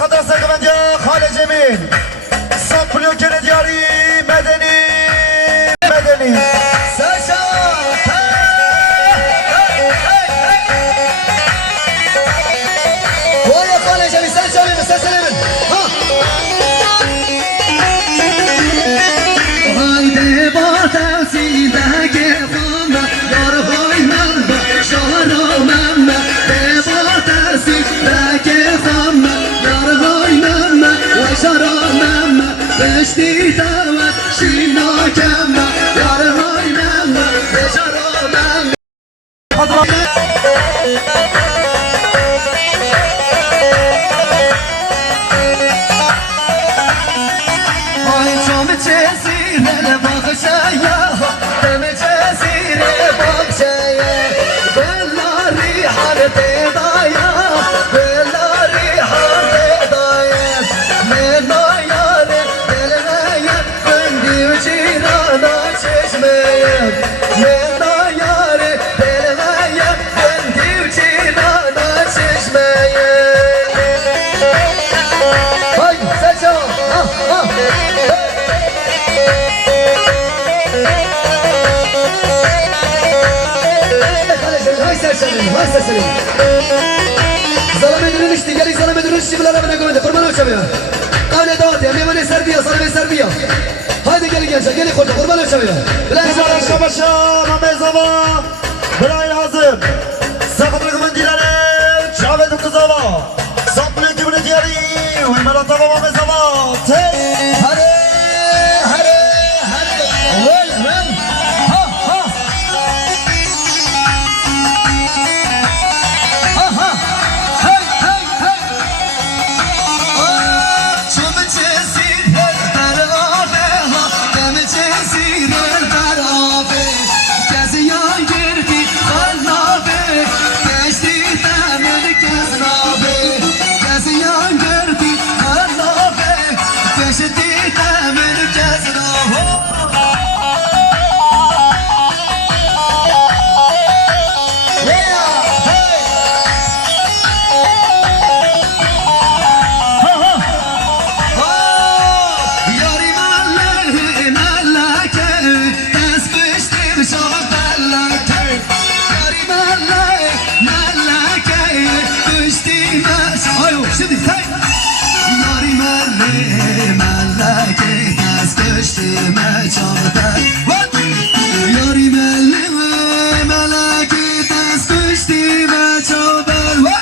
خاطر سرگمنجا خالد جمیل ساپلیو که دیاری مدنی ساشا ويا خالد جميل سلسلة هايدي باتا وسيدك فما يار هاي ماما شهر ماما دي باتا وسيدك فما يار هاي ماما وشهر ماما بشتي داوت شينا كما يار هاي ماما وشهر ماما زلمه درنش دیگری زلمه درنش بلا رب نگوینده قربان شما قبل دعوت یا میمونه سربیا زلمه سربیا هایده گلی گنجا گلی خورده قربان شما بلا بزارش شباشا ممزاوا برای حاضر ساقط رقم دیلانه جاوید کزاوا ساپلیو که دیاری و ملاتاوا ممزاوا هره هره هره اول من ها ها ها هی هی هی چوب چسیر در آبه ها دم چسیر در آبه کسی یان گردی خلابه کشتی دمر کسرابه کسی یان گردی خلابه کشتی دمر کسرابه یاری مله ملکه دست کشتیم شما بلکه یاری مله ملکه کشتیم آیو شدی تای یاری مله ملکه دست کشتیم شما بلکه یاری مله ملکه دست کشتیم شما بلکه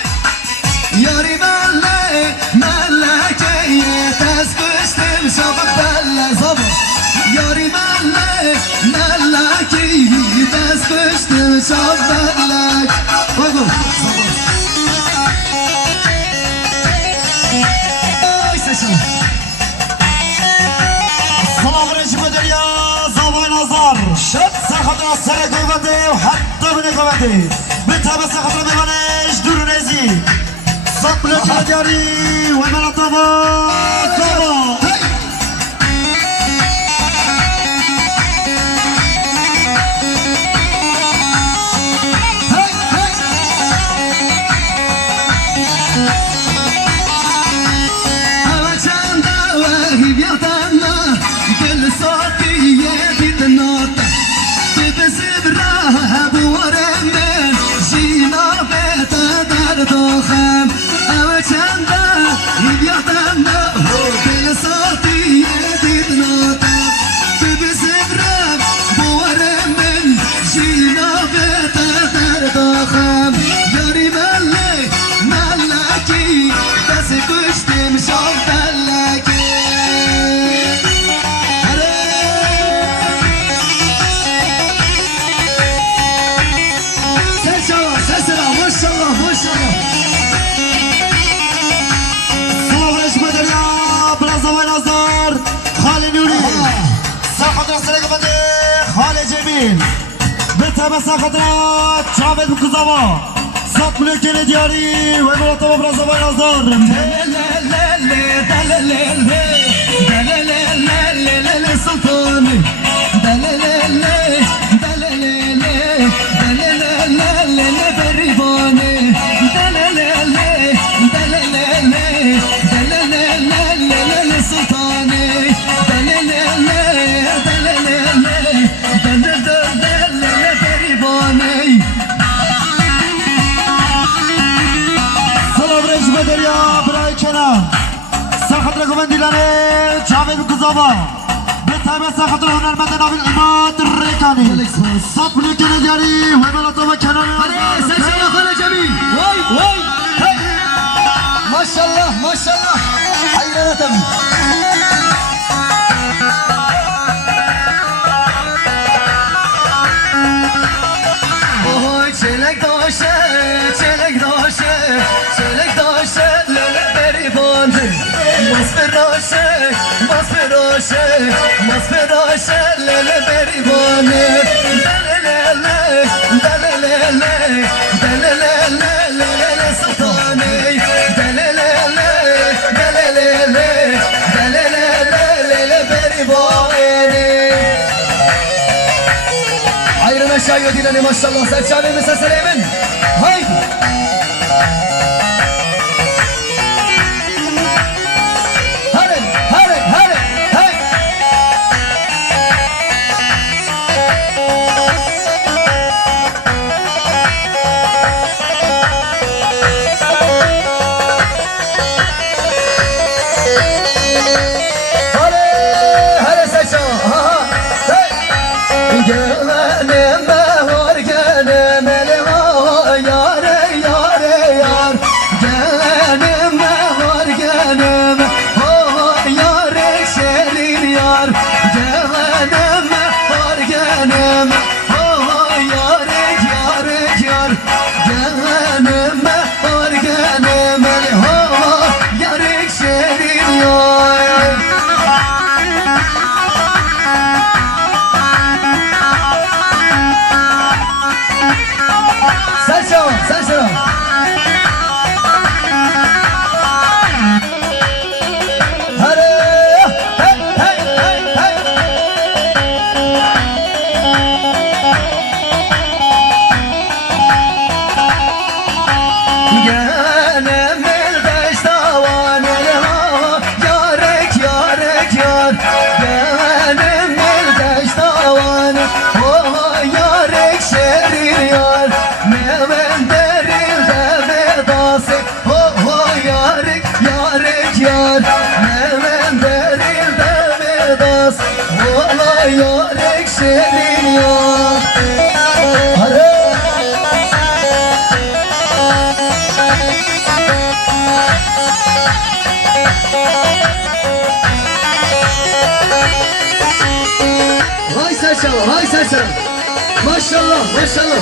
یاری مله ملکه دست کشتیم شما بله زبا یاری مله ملکه دست کشتیم شما بله بگو آی سشم سلام رجب دریا زبان آزار شب ساقط را سر گوگنده و حتی بینه گوگنده بتابه ساقط را ببانش دور نزی ساپلیو که دیاری و ملاتاوا زبا یاری مله ملکی دست کشتیم شام بلکی سلام ماشاءالله ماشاءالله سلام رجب دریا بلا زبان آزار خالی نوری ساقط را سر گوگنده خالد جمیل بتابه ساقط را جاوید کزاوا ساپلیو که دیاری و ملاتاوا بلا زبان آزار سلطاني بريباني دریا برای کنم سرخط رکومندیلانه جاوید گزاوا به طبع سرخط هنرمند ناویل اماد ریکانی ساپلی کنگری و ملاتو و کنان سلام خاله جميل وای ماشاءالله ماشاءالله حیرانتم çelek daşe lele beri bandı mas feroşe lele beri bandı delelele sultane delelele beri bandı Ayrın aşağı yodilani maşallah sen çağırın mı sesleyemin haydi Hay sen maşallah maşallah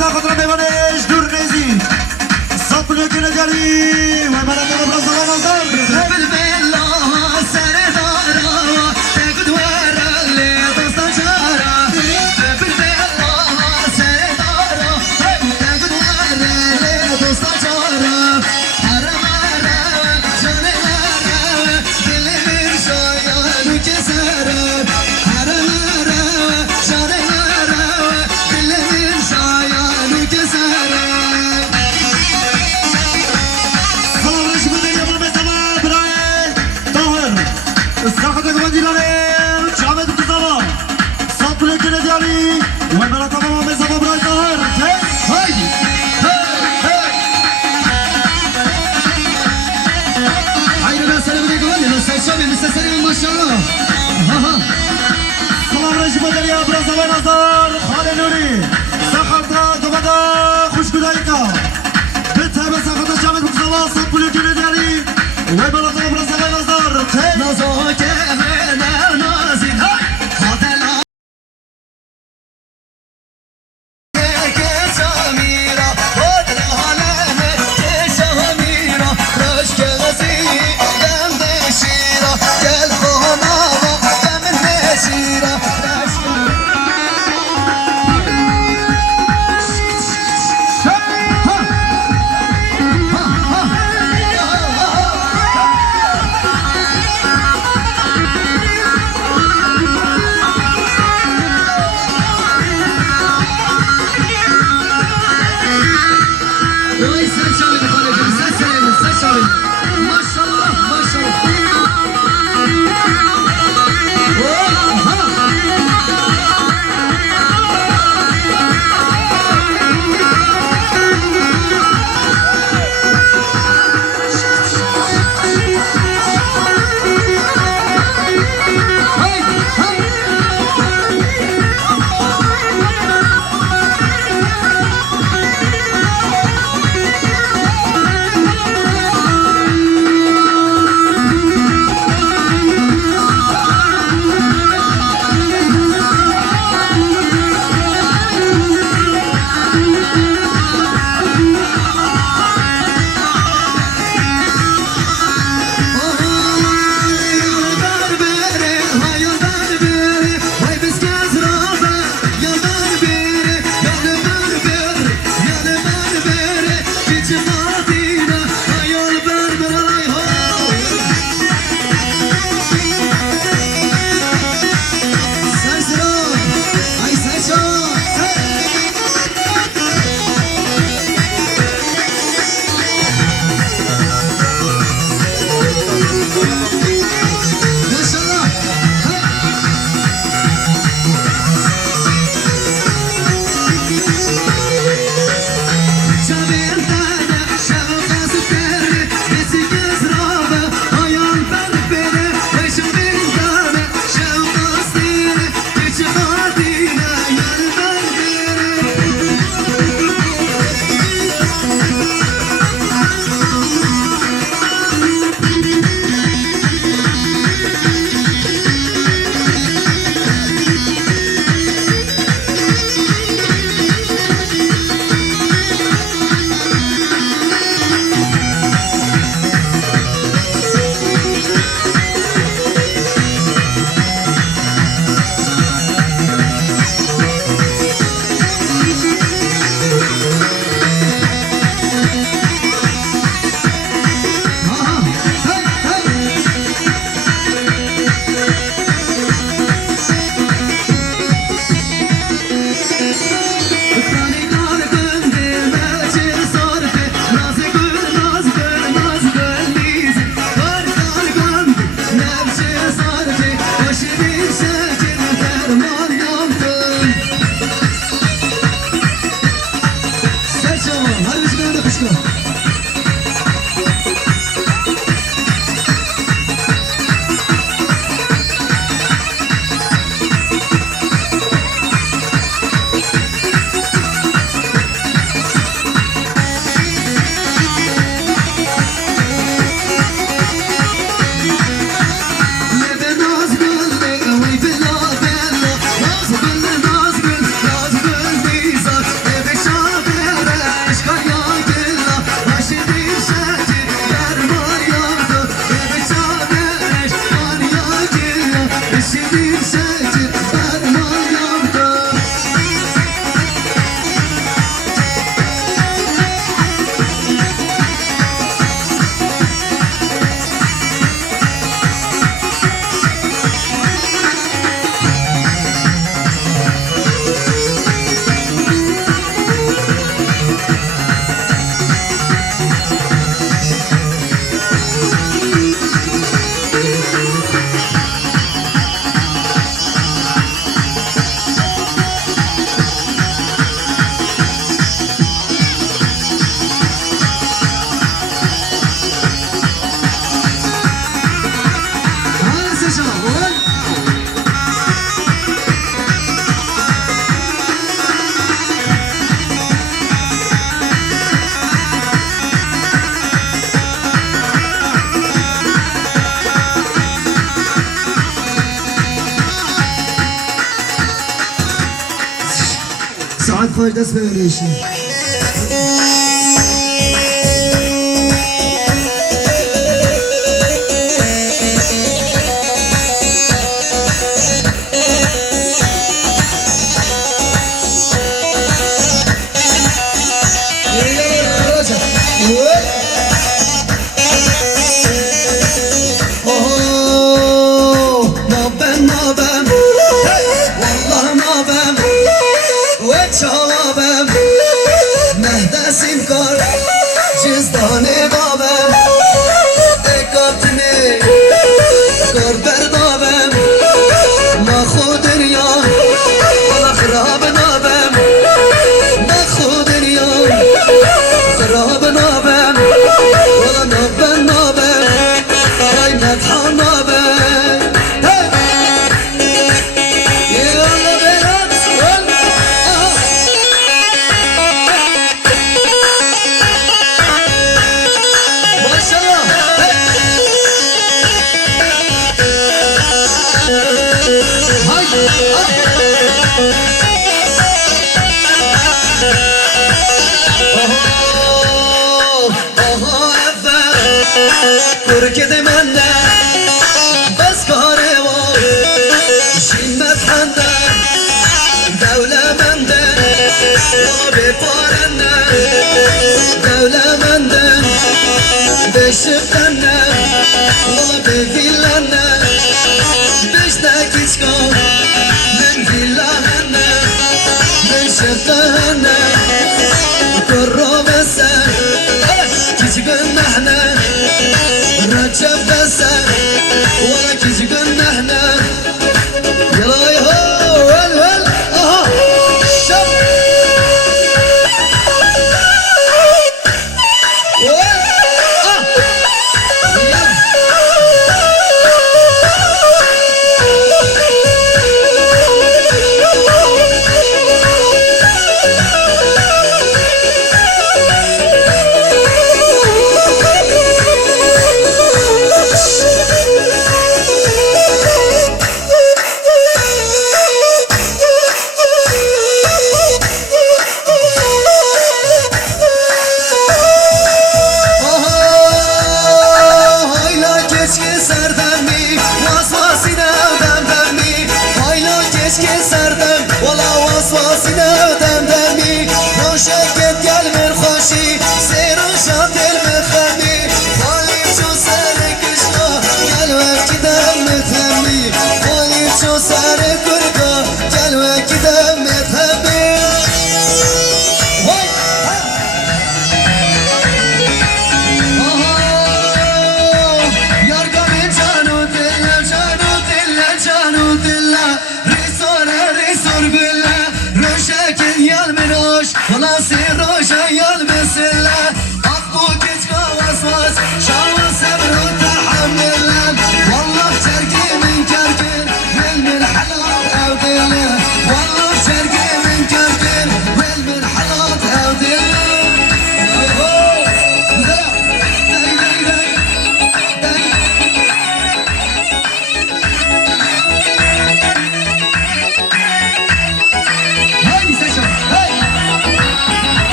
مساقط را بمانش دور نیزی ساپلو کنگری و ملت را برزالا نظر بالبلا سر دارا تگد ورا لی دستان چارا بالبلا سر دارا تگد ورا لی دستان چارا حرم حرم جان حرم دل من شایان که سرم حرم حرم جان حرم دل من شایان که سرم سلام علیکم دریا برای maşallah. Aha. Salam rejime derya biraz da nazar. Hale Nuri. Sakata Dubada Kuşkudayka. Bitebe sakata Camet Mukzala Sapulu Gülüderi. Ve bana da biraz da nazar. Hey. Nazo kevene nazin. Hatela. Vay sen çalın kalecim, sen çalın, sen çalın. Maşallah, maşallah. Oha! Haydi, haydi. خوش دست بگیریشی كده منا بس كاروا شين مفحنا دولة مندن وبفارنا دولة مندن بشفتنا وبفيلنا بشتاكيشكو من فيلانا من شفتنا كرو بسا كيشكنا احنا رجب بسا ولا كيشكنا احنا يلا يهو ول ول اها شب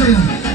şöyle.